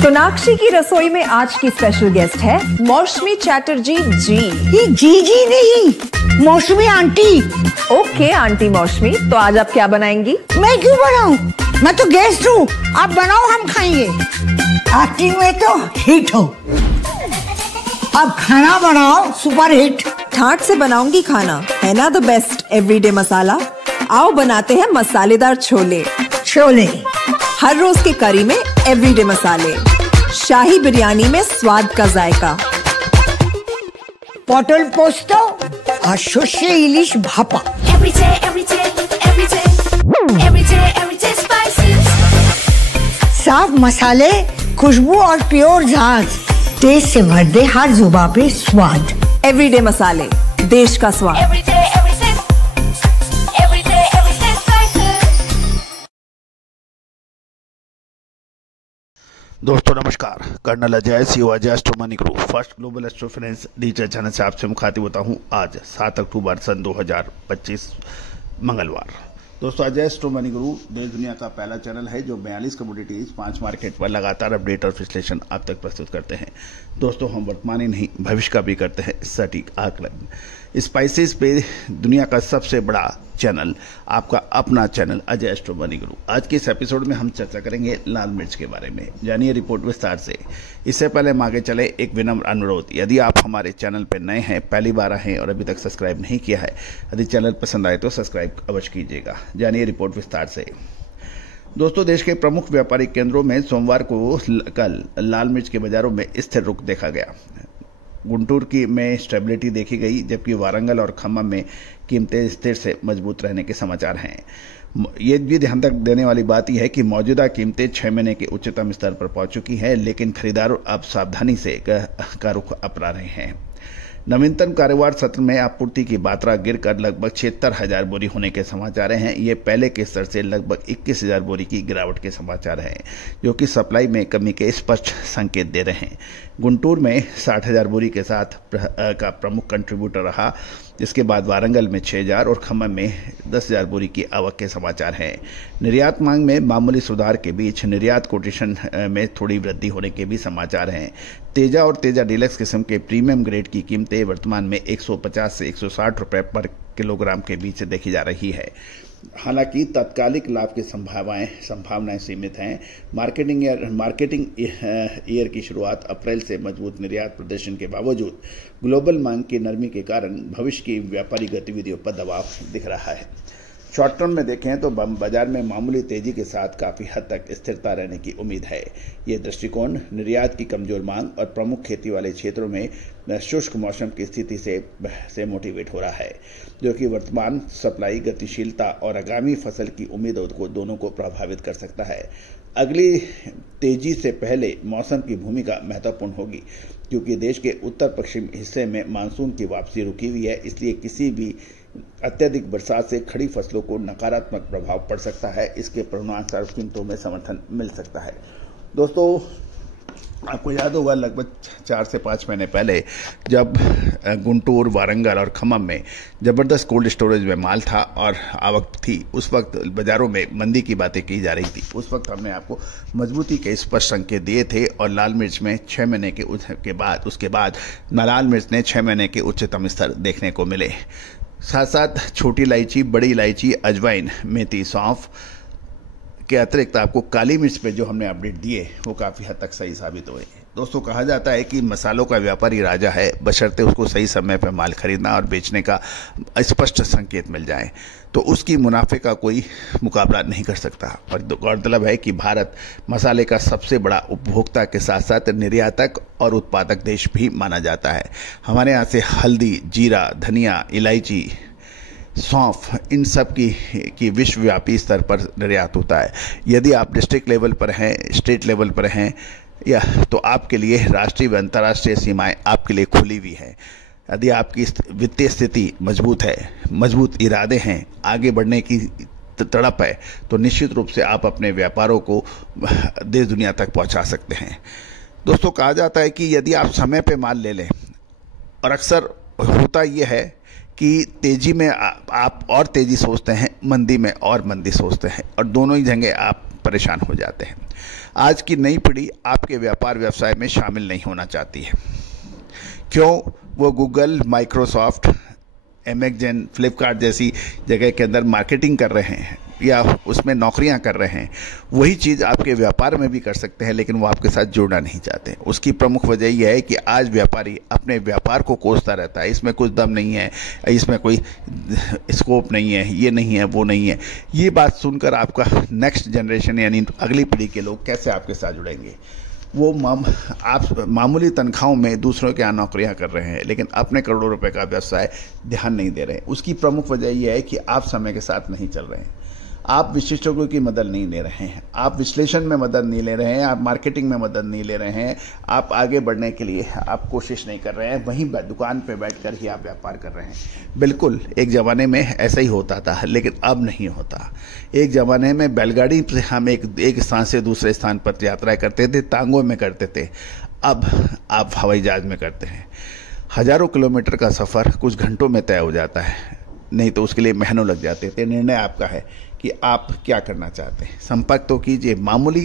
सोनाक्षी की रसोई में आज की स्पेशल गेस्ट है मौसमी चैटर्जी जी। ये जी नहीं, मौसमी आंटी। ओके आंटी मौसमी, तो आज आप क्या बनाएंगी? मैं क्यों बनाऊं? मैं तो गेस्ट हूँ, आप बनाओ हम खाएंगे। एक्टिंग में तो हिट हो, अब खाना बनाओ सुपर हिट। ठाट से बनाऊंगी खाना, है ना द बेस्ट एवरीडे मसाला। आओ बनाते हैं मसालेदार छोले। छोले हर रोज की करी में एवरीडे मसाले, शाही बिरयानी में स्वाद का जायका। पटल पोस्तो और शुष्य इलिश भापा। साफ मसाले, खुशबू और प्योर झांझ, टेस्ट से भर दे हर जुबां पे स्वाद। एवरीडे मसाले, देश का स्वाद। दोस्तों नमस्कार, colonel Ajay CO Ajay astro money group first global astro finance digital channel से आपसे मुखातिब होता हूं। आज 7 अक्टूबर सन 2025 मंगलवार। दोस्तों अजय एस्ट्रो मनी ग्रुप देश दुनिया का पहला चैनल है जो 42 कमोडिटीज 5 मार्केट पर लगातार अपडेट और विश्लेषण आप तक प्रस्तुत करते हैं। दोस्तों हम वर्तमान ही नहीं भविष्य का भी करते हैं सटीक आकलन। स्पाइसेस पे दुनिया का सबसे बड़ा चैनल, आपका अपना channel Ajay astro money group. आज के इस एपिसोड में हम चर्चा करेंगे लाल मिर्च के बारे में, जानिए रिपोर्ट विस्तार से। इससे पहले हम आगे चले, एक विनम्र अनुरोध, यदि आप हमारे चैनल पर नए हैं, पहली बार आए हैं और अभी तक सब्सक्राइब नहीं किया है, यदि चैनल पसंद आए तो सब्सक्राइब अवश्य कीजिएगा। जानिए रिपोर्ट विस्तार से। दोस्तों देश के प्रमुख व्यापारिक केंद्रों में सोमवार को कल लाल मिर्च के बाजारों में स्थिर रुख देखा गया। गुंटूर की में स्टेबिलिटी देखी गई, जबकि वारंगल और खम्मम में कीमतें स्थिर से मजबूत रहने के समाचार हैं। ये भी ध्यान तक देने वाली बात यह है कि मौजूदा कीमतें 6 महीने के उच्चतम स्तर पर पहुंच चुकी हैं, लेकिन खरीदार अब सावधानी से का रुख अपना रहे हैं। नवीनतम कारोबार सत्र में आपूर्ति की मात्रा गिरकर लगभग 76,000 बोरी होने के समाचार हैं। ये पहले के स्तर से लगभग 21,000 बोरी की गिरावट के समाचार हैं, जो कि सप्लाई में कमी के स्पष्ट संकेत दे रहे हैं। गुंटूर में 60,000 बोरी के साथ का प्रमुख कंट्रीब्यूटर रहा, जिसके बाद वारंगल में 6,000 और खम्मम में 10,000 बोरी की आवक के समाचार हैं। निर्यात मांग में मामूली सुधार के बीच निर्यात कोटेशन में थोड़ी वृद्धि होने के भी समाचार हैं। तेजा और तेजा डीलक्स किस्म के प्रीमियम ग्रेड की कीमतें वर्तमान में 150 से 160 रुपए पर किलोग्राम के बीच देखी जा रही है। हालांकि तात्कालिक लाभ की संभावनाएं सीमित हैं। मार्केटिंग ईयर की शुरुआत अप्रैल से मजबूत निर्यात प्रदर्शन के बावजूद ग्लोबल मांग की नरमी के कारण भविष्य की व्यापारिक गतिविधियों पर दबाव दिख रहा है। शॉर्ट टर्म में देखें तो बाजार में मामूली तेजी के साथ काफी हद तक स्थिरता रहने की उम्मीद है। ये दृष्टिकोण निर्यात की कमजोर मांग और प्रमुख खेती वाले क्षेत्रों में शुष्क मौसम की स्थिति से मोटिवेट हो रहा है, जो कि वर्तमान सप्लाई गतिशीलता और आगामी फसल की उम्मीदों को दोनों को प्रभावित कर सकता है। अगली तेजी से पहले मौसम की भूमिका महत्वपूर्ण होगी, क्योंकि देश के उत्तर पश्चिम हिस्से में मानसून की वापसी रुकी हुई है। इसलिए किसी भी अत्यधिक बरसात से खड़ी फसलों को नकारात्मक प्रभाव पड़ सकता है। इसके परिणामस्वरूप कीमतों में समर्थन मिल सकता है। दोस्तों आपको याद होगा लगभग 4 से 5 महीने पहले जब गुंटूर, वारंगल और खम्मम में जबरदस्त कोल्ड स्टोरेज में माल था और आवक थी, उस वक्त बाजारों में मंदी की बातें की जा रही थी। उस वक्त हमने आपको मजबूती के स्पष्ट संकेत दिए थे और लाल मिर्च में 6 महीने के उसके बाद लाल मिर्च ने 6 महीने के उच्चतम स्तर देखने को मिले। साथ साथ छोटी इलायची, बड़ी इलायची, अजवाइन, मेथी, सौंफ के अतिरिक्त आपको काली मिर्च पे जो हमने अपडेट दिए वो काफ़ी हद तक सही साबित हुए। दोस्तों कहा जाता है कि मसालों का व्यापारी राजा है, बशर्ते उसको सही समय पर माल खरीदना और बेचने का स्पष्ट संकेत मिल जाए तो उसकी मुनाफे का कोई मुकाबला नहीं कर सकता। और गौरतलब है कि भारत मसाले का सबसे बड़ा उपभोक्ता के साथ साथ निर्यातक और उत्पादक देश भी माना जाता है। हमारे यहाँ से हल्दी, जीरा, धनिया, इलायची, सौंफ, इन सब की विश्वव्यापी स्तर पर निर्यात होता है। यदि आप डिस्ट्रिक्ट लेवल पर हैं, स्टेट लेवल पर हैं, या तो आपके लिए राष्ट्रीय व अंतर्राष्ट्रीय सीमाएं आपके लिए खुली हुई हैं। यदि आपकी वित्तीय स्थिति मजबूत है, मजबूत इरादे हैं, आगे बढ़ने की तड़प है, तो निश्चित रूप से आप अपने व्यापारों को देश दुनिया तक पहुंचा सकते हैं। दोस्तों कहा जाता है कि यदि आप समय पे माल ले लें, और अक्सर होता यह है कि तेजी में आप और तेजी सोचते हैं, मंदी में और मंदी सोचते हैं, और दोनों ही जगह आप परेशान हो जाते हैं। आज की नई पीढ़ी आपके व्यापार व्यवसाय में शामिल नहीं होना चाहती है। क्यों? वो गूगल, माइक्रोसॉफ्ट, अमेज़न, फ्लिपकार्ट जैसी जगह के अंदर मार्केटिंग कर रहे हैं या उसमें नौकरियां कर रहे हैं। वही चीज़ आपके व्यापार में भी कर सकते हैं, लेकिन वो आपके साथ जुड़ना नहीं चाहते। उसकी प्रमुख वजह यह है कि आज व्यापारी अपने व्यापार को कोसता रहता है, इसमें कुछ दम नहीं है, इसमें कोई स्कोप नहीं है, ये नहीं है, वो नहीं है। ये बात सुनकर आपका नेक्स्ट जनरेशन यानी अगली पीढ़ी के लोग कैसे आपके साथ जुड़ेंगे? वो आप मामूली तनख्वाहों में दूसरों के यहाँ नौकरियाँ कर रहे हैं, लेकिन अपने करोड़ों रुपए का व्यवसाय ध्यान नहीं दे रहे हैं। उसकी प्रमुख वजह यह है कि आप समय के साथ नहीं चल रहे हैं, आप विशेषज्ञों की मदद नहीं ले रहे हैं, आप विश्लेषण में मदद नहीं ले रहे हैं, आप मार्केटिंग में मदद नहीं ले रहे हैं, आप आगे बढ़ने के लिए आप कोशिश नहीं कर रहे हैं, वहीं दुकान पे बैठकर ही आप व्यापार कर रहे हैं। बिल्कुल एक ज़माने में ऐसा ही होता था, लेकिन अब नहीं होता। एक ज़माने में बैलगाड़ी से हम एक स्थान से दूसरे स्थान पर यात्राएं करते थे, टांगों में करते थे। अब आप हवाई जहाज में करते हैं। हज़ारों किलोमीटर का सफ़र कुछ घंटों में तय हो जाता है, नहीं तो उसके लिए महीनों लग जाते थे। निर्णय आपका है कि आप क्या करना चाहते हैं। संपर्क तो कीजिए। मामूली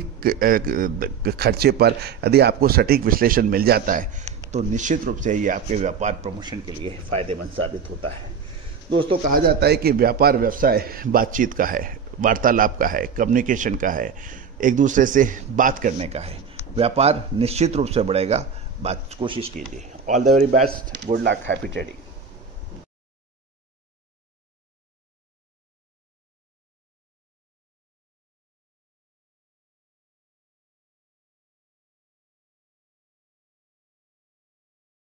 खर्चे पर यदि आपको सटीक विश्लेषण मिल जाता है तो निश्चित रूप से ये आपके व्यापार प्रमोशन के लिए फ़ायदेमंद साबित होता है। दोस्तों, कहा जाता है कि व्यापार व्यवसाय बातचीत का है, वार्तालाप का है, कम्युनिकेशन का है, एक दूसरे से बात करने का है। व्यापार निश्चित रूप से बढ़ेगा, कोशिश कीजिए। All the very best, good luck, happy trading.